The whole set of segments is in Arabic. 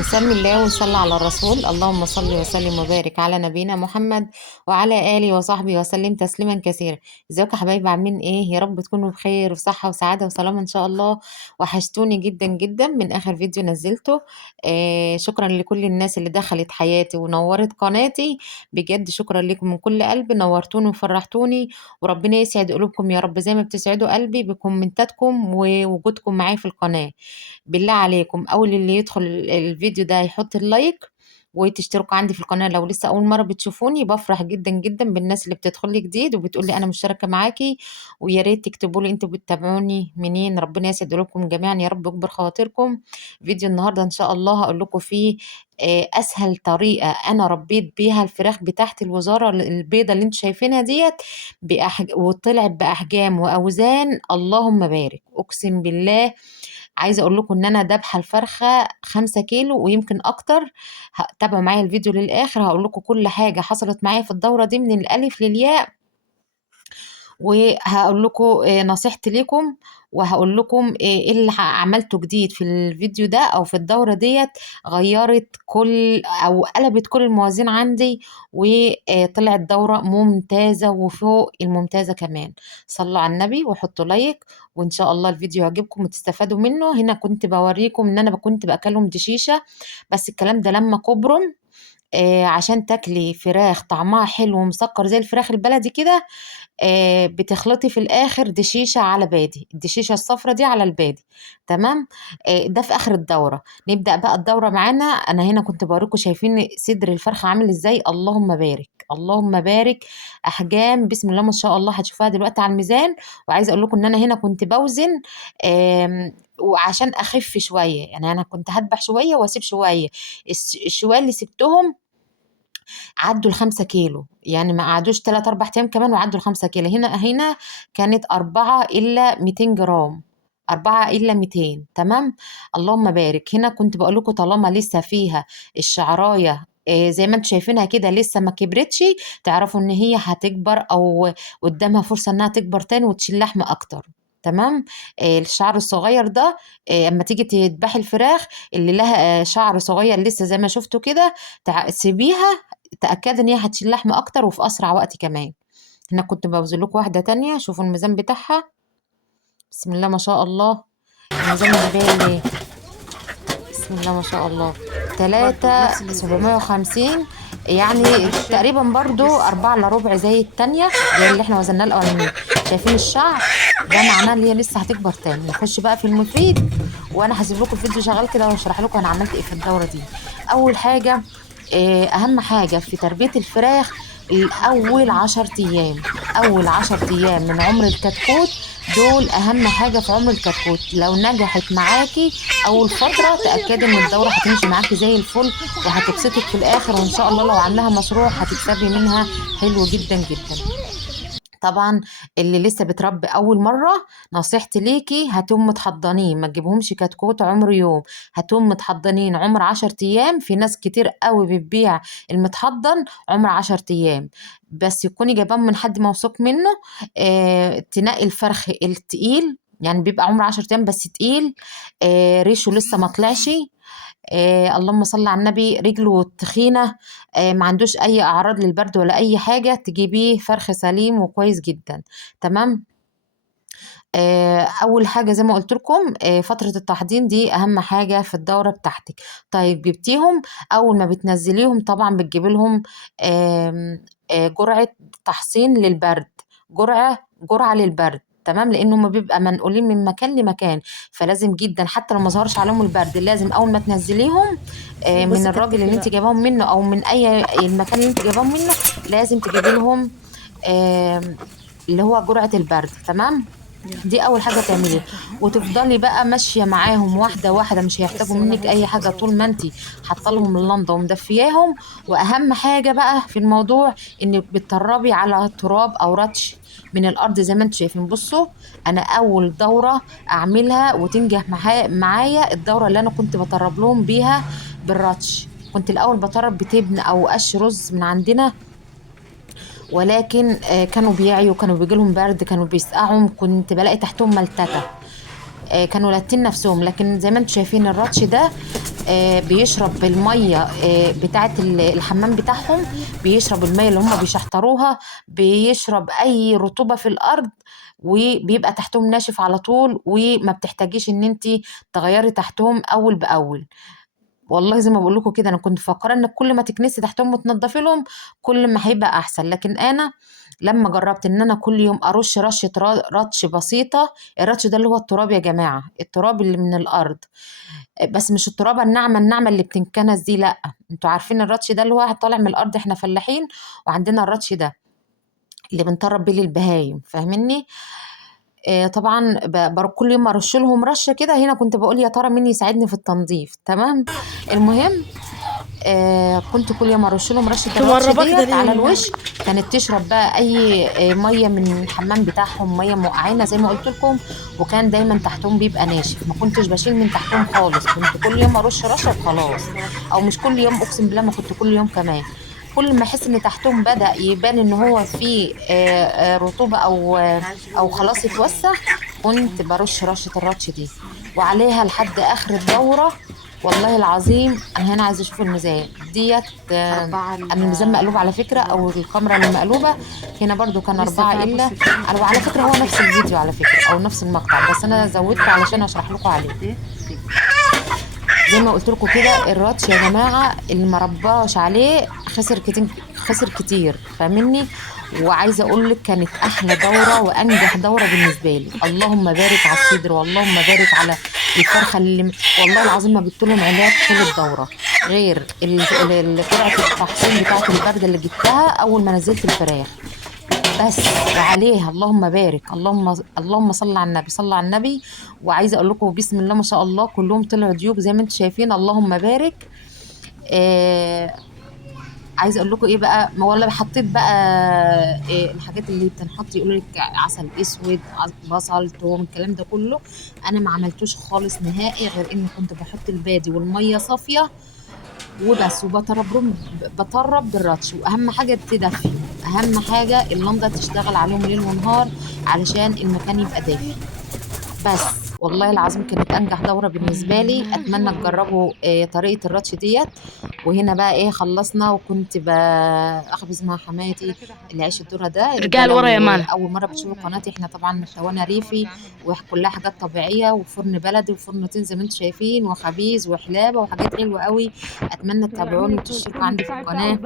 بسم الله وصلى على الرسول. اللهم صل وسلم وبارك على نبينا محمد وعلى آله وصحبه وسلم تسليما كثيرا. ازيكم يا حبايبي، عاملين ايه؟ يا رب تكونوا بخير وصحة وسعادة وسلامة ان شاء الله. وحشتوني جدا جدا من اخر فيديو نزلته. شكرا لكل الناس اللي دخلت حياتي ونورت قناتي. بجد شكرا لكم من كل قلب، نورتوني وفرحتوني. وربنا يسعد قلوبكم يا رب زي ما بتسعدوا قلبي بكومنتاتكم ووجودكم معايا في القناة. بالله عليكم اول اللي يدخل الفيديو ده يحط اللايك وتشتركوا عندي في القناة لو لسه أول مرة بتشوفوني. بفرح جدا جدا بالناس اللي بتدخل لي جديد وبتقول لي أنا مشتركة معاكي. ويا ريت تكتبوا لي أنتوا بتتابعوني منين. ربنا يسعد قلوبكم جميعا يا رب، يكبر خواطركم. فيديو النهاردة إن شاء الله هقول لكم فيه أسهل طريقة أنا ربيت بيها الفراخ بتاعت الوزارة البيضة اللي انتوا شايفينها ديت وطلعت بأحجام وأوزان اللهم بارك، أقسم بالله. عايزة أقول لكم إن أنا دابحة الفرخة 5 كيلو ويمكن أكتر. تابعوا معايا الفيديو للآخر، هقول لكم كل حاجة حصلت معايا في الدورة دي من الألف للياء. وهقول لكم نصيحتي ليكم، وهقول لكم ايه اللي عملته جديد في الفيديو ده او في الدورة ديت. غيرت كل او قلبت كل الموازين عندي، وطلعت دورة ممتازة وفوق الممتازة كمان. صلوا على النبي وحطوا لايك، وان شاء الله الفيديو يعجبكم وتستفادوا منه. هنا كنت بوريكم ان انا كنت باكلهم دشيشة، بس الكلام ده لما كبرم. عشان تاكلي فراخ طعمها حلو ومسكر زي الفراخ البلدي كده. بتخلطي في الآخر دشيشة على بادي، الدشيشة الصفرا دي على البادي. تمام. ده في آخر الدورة. نبدأ بقى الدورة معانا. أنا هنا كنت بوريكم، شايفين صدر الفرخة عامل إزاي؟ اللهم بارك اللهم بارك. أحجام بسم الله ما شاء الله، هتشوفوها دلوقتي على الميزان. وعايزة أقول لكم إن أنا هنا كنت بوزن وعشان أخف شوية، يعني أنا كنت هذبح شوية وأسيب شوية. الشوية اللي سبتهم عدوا ال5 كيلو، يعني ما قعدوش 3 4 أيام كمان وعدوا ال5 كيلو. هنا كانت 4 إلا 200 جرام، 4 إلا 200. تمام. اللهم بارك. هنا كنت بقول لكم طالما لسه فيها الشعراية زي ما انتم شايفينها كده لسه ما كبرتش، تعرفوا ان هي هتكبر او قدامها فرصة انها تكبر تاني وتشيل لحم اكتر. تمام. الشعر الصغير ده اما تيجي تذبحي الفراخ اللي لها شعر صغير لسه زي ما شفتوا كده، سيبيها، تأكد ان هي هتشيل لحم اكتر وفي اسرع وقت كمان. هنا كنت بوزن لكم واحدة تانية، شوفوا الميزان بتاعها. بسم الله ما شاء الله. الميزان مش باين ليه؟ بسم الله ما شاء الله. برضو نفس تلاتة الميزان. 750. يعني ماشية. تقريبا برضو لسه. 4 إلا ربع زي التانية، زي اللي احنا وزناه الأولانية. شايفين الشعر؟ ده معناه ان هي لسه هتكبر تاني. نخش بقى في المفيد، وانا هسيب لكم الفيديو شغال كده واشرح لكم انا عملت ايه في الدورة دي. اول حاجة، اهم حاجة في تربية الفراخ الاول 10 ايام. اول 10 ايام من عمر الكتكوت دول اهم حاجة في عمر الكتكوت. لو نجحت معاكي اول فترة تأكدي ان الدورة هتمشي معاكي زي الفل وهتبسطك في الاخر، وان شاء الله لو عاملاها مشروع هتكسبي منها حلو جدا جدا. طبعا اللي لسه بتربي اول مره، نصيحتي ليكي هاتهم متحضنين، ما تجيبهمش كتكوت عمر يوم. هاتهم متحضنين عمر 10 ايام. في ناس كتير قوي بتبيع المتحضن عمر 10 ايام، بس يكوني جايباه من حد موثوق منه. تنقي الفرخ التقيل، يعني بيبقى عمر 10 ايام بس تقيل. ريشه لسه ما طلعش. اللهم صل على النبي. رجله تخينة. ما عندوش أي أعراض للبرد ولا أي حاجة، تجيبيه فرخ سليم وكويس جدا. تمام. أول حاجة زي ما قلت لكم فترة التحضير دي أهم حاجة في الدورة بتاعتك. طيب جبتيهم، أول ما بتنزليهم طبعا بتجيبي لهم جرعة تحصين للبرد. جرعة للبرد. تمام، لان هم بيبقى منقولين من مكان لمكان، فلازم جدا حتى لو ما ظهرش عليهم البرد لازم اول ما تنزليهم من بص الراجل اللي كتفي انت بقى. جايباهم منه او من اي المكان اللي انت جايباهم منه، لازم تجيبي لهم آم، اللي هو جرعة البرد. تمام. دي اول حاجه تعمليها، وتفضلي بقى ماشيه معاهم واحده واحده، مش هيحتاجوا لسه وانا منك اي بوصل حاجه خسارة. طول ما انت حاطه لهم اللمضه ومدفياهم. واهم حاجه بقى في الموضوع انك بتطربي على تراب او رتش من الارض زي ما انتم شايفين. بصوا، انا اول دوره اعملها وتنجح معايا الدوره اللي انا كنت بطرب لهم بيها بالرتش. كنت الاول بطرب بتبن او قش رز من عندنا، ولكن كانوا بيعيوا، كانوا بيجيلهم برد، كانوا بيسقعوا، كنت بلاقي تحتهم ملتكة. كانوا لاتين نفسهم. لكن زي ما انتم شايفين الراتش ده بيشرب الميه بتاعه الحمام بتاعهم، بيشرب الميه اللي هم بيشحطروها، بيشرب اي رطوبه في الارض، وبيبقى تحتهم ناشف على طول، وما بتحتاجيش ان انت تغيري تحتهم اول باول. والله زي ما بقول لكم كده، انا كنت مفكره ان كل ما تكنسي تحتهم وتنضفي لهم كل ما هيبقى احسن. لكن انا لما جربت ان انا كل يوم ارش رشه رطش بسيطه، الرطش ده اللي هو التراب يا جماعه، التراب اللي من الارض، بس مش الترابه الناعمه اللي بتنكنس دي، لا. انتوا عارفين الرطش ده اللي هو طالع من الارض، احنا فلاحين وعندنا الرطش ده اللي بنطرب بيه للبهايم، فاهميني؟ طبعا كل يوم ارش لهم رشه كده. هنا كنت بقول يا ترى مين يساعدني في التنظيف، تمام. المهم كنت كل يوم ارش لهم رشه الرطش مربى كده ديت ليه على امال؟ الوش. كانت تشرب بقى اي ميه من الحمام بتاعهم، ميه موقعينه زي ما قلت لكم، وكان دايما تحتهم بيبقى ناشف، ما كنتش بشيل من تحتهم خالص، كنت كل يوم ارش رشه وخلاص. او مش كل يوم، اقسم بالله ما كنت كل يوم كمان. كل ما احس ان تحتهم بدأ يبان ان هو في رطوبه او خلاص اتوسخ، كنت برش رشه الرطش دي وعليها لحد اخر الدوره. والله العظيم انا هنا عايزه اشوف الميزان ديت. انا الميزان مقلوب على فكره، او الكاميرا اللي مقلوبه. هنا برضو كان لسه 4 فيها بص الا. كتير. انا على فكره هو نفس الفيديو على فكره، او نفس المقطع، بس انا زودته علشان اشرح لكم عليه. زي ما قلت لكم كده، الراتش يا جماعه اللي ما رباش عليه خسر كتير، خسر كتير، فاهمني؟ وعايزه اقول لك كانت احلى دوره وانجح دوره بالنسبه لي. اللهم بارك على الصدر، واللهم بارك على الفرخه اللي والله العظيم ما جبت لهم علاج طول الدوره، غير قرعه التحصين بتاعه البرد اللي جبتها اول ما نزلت الفراخ بس. وعليها اللهم بارك، اللهم صل على النبي، صل على النبي. وعايزه اقول لكم بسم الله ما شاء الله كلهم طلعوا ديوب زي ما انتم شايفين، اللهم بارك. آه عايزه اقول لكم ايه بقى، ما والله حطيت بقى الحاجات اللي بتنحط، يقولوا لك عسل اسود، بصل، توم، الكلام ده كله. انا ما عملتوش خالص نهائي، غير اني كنت بحط البادي والميه صافيه وبس، بطرب بالرطش. واهم حاجه تدفيهم، اهم حاجه اللمضه تشتغل عليهم ليل ونهار علشان المكان يبقى دافي بس. والله العظيم كانت انجح دوره بالنسبه لي. اتمنى تجربوا طريقه الراتش ديت. وهنا بقى ايه، خلصنا وكنت اخبز مع حماتي العيش الذره ده ارجع لورا يا لو مان. اول مره بتشوفوا قناتي. احنا طبعا محتوانا ريفي وكلها حاجات طبيعيه، وفرن بلدي وفرن طين زي ما انتم شايفين، وخبيز وحلابه وحاجات حلوه قوي. اتمنى تتابعوني وتشتركوا عندي في القناه،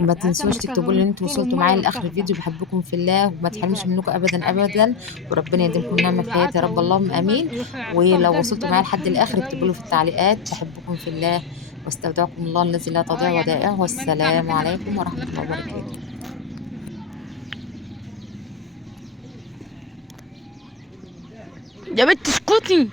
وما تنسوش تكتبوا لي ان انتوا وصلتوا معايا لاخر الفيديو. بحبكم في الله وما تحرمش منكم ابدا ابدا، وربنا يديمكم نعمه في حياتي يا رب، اللهم امين. ولو وصلتوا معايا لحد الاخر اكتبوا له في التعليقات بحبكم في الله، واستودعكم الله الذي لا تضيع ودائعه، والسلام عليكم ورحمه الله وبركاته. يا بنت اسكتي.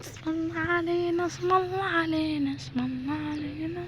اسم الله علينا، اسم الله علينا، اسم الله علينا.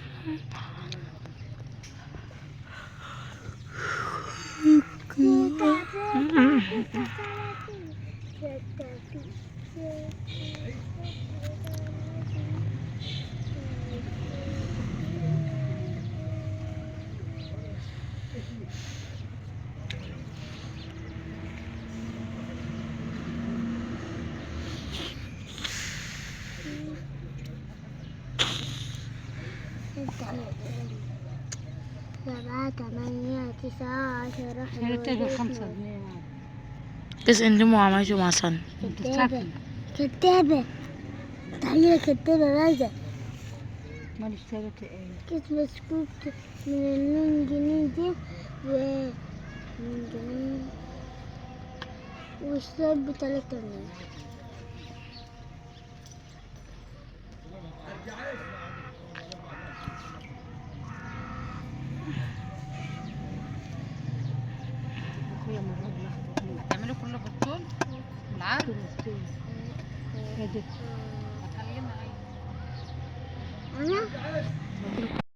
سبعة، ثمانية، تسعة، عشرة، 11. تسأل دموع عمايشي مع سن. كتابة كتابة، تعالي كتابة بقى. ما اشتريت ايه؟ كيس بسكوت من ال100 جنيه دي، من جنيه، والشاي ب3 جنيه. تعملوا كله بالطول والعرض. كده أنا